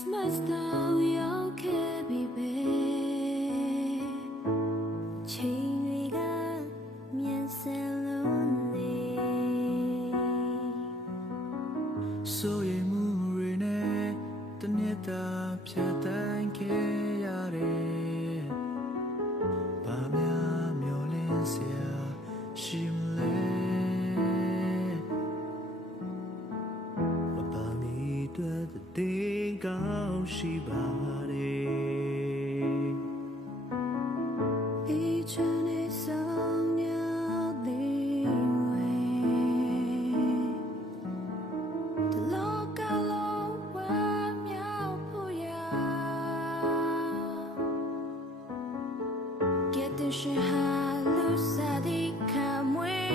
Christmas တော့ရောက်ခဲ့ပြီပဲချိန်တွေကမြန်ဆန်လို့နေဆိုရင်မှုတွေနဲ့တနေ့တာဖြတ်တန်းခဲ့ရတယ်ဘာများမျောလင်းစရာရှိမလဲမပါမီတွေ့တဲ့ကောင်းရှိပါတယ် Each and every song now they way the local one meow puya get the shit loose at the come way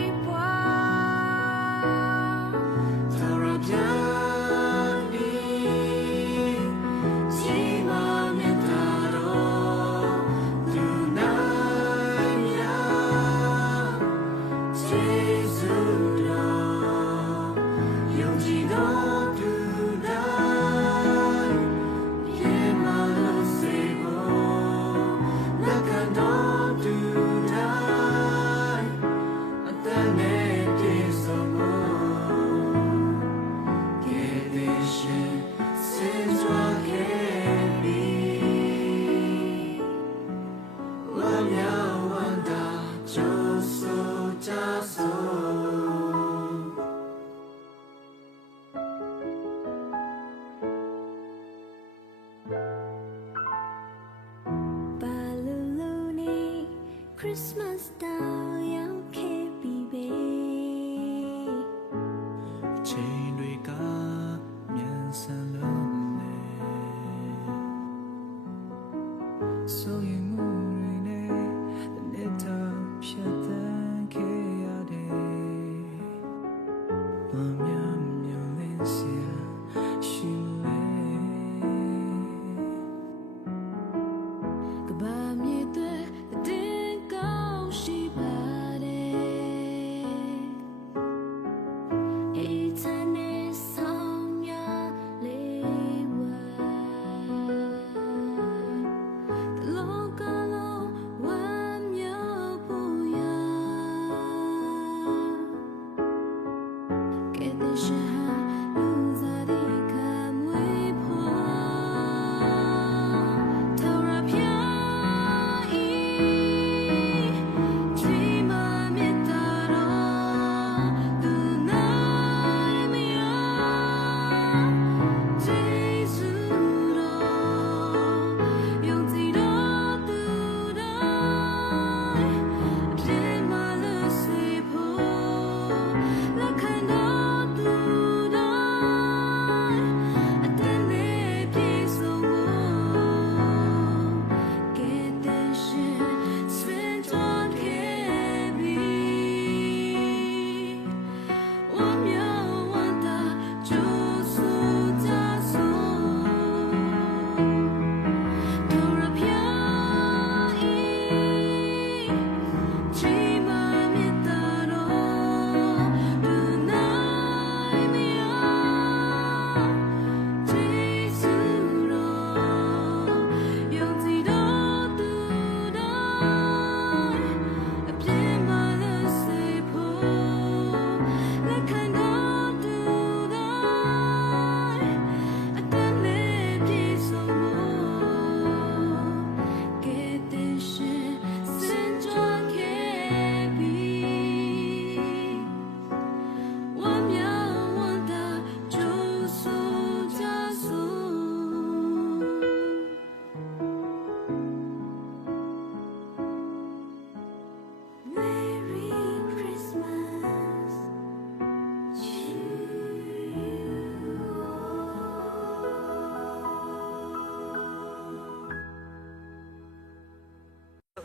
Christmas down young baby ချိန်တွေကမြန်ဆန်လို့နေဆိုရင်မှုတွေနဲ့တနေ့တာဖြတ်တန်းခဲ့ရတယ်ဘာများမျောလင်းစရာရှိမလဲကဘာမြေတွေတင်ကောင်းရှိပါတယ်အေးချမ်းနေဆောင်ရလေးဝဲတလောကလုံးဝမ်းမြောက်ဖို့ရကဲတဲ့ရှာလူစားဒီကမွေးဖို့ထော်ရပြ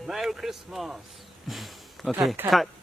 Merry Christmas. Okay, cut.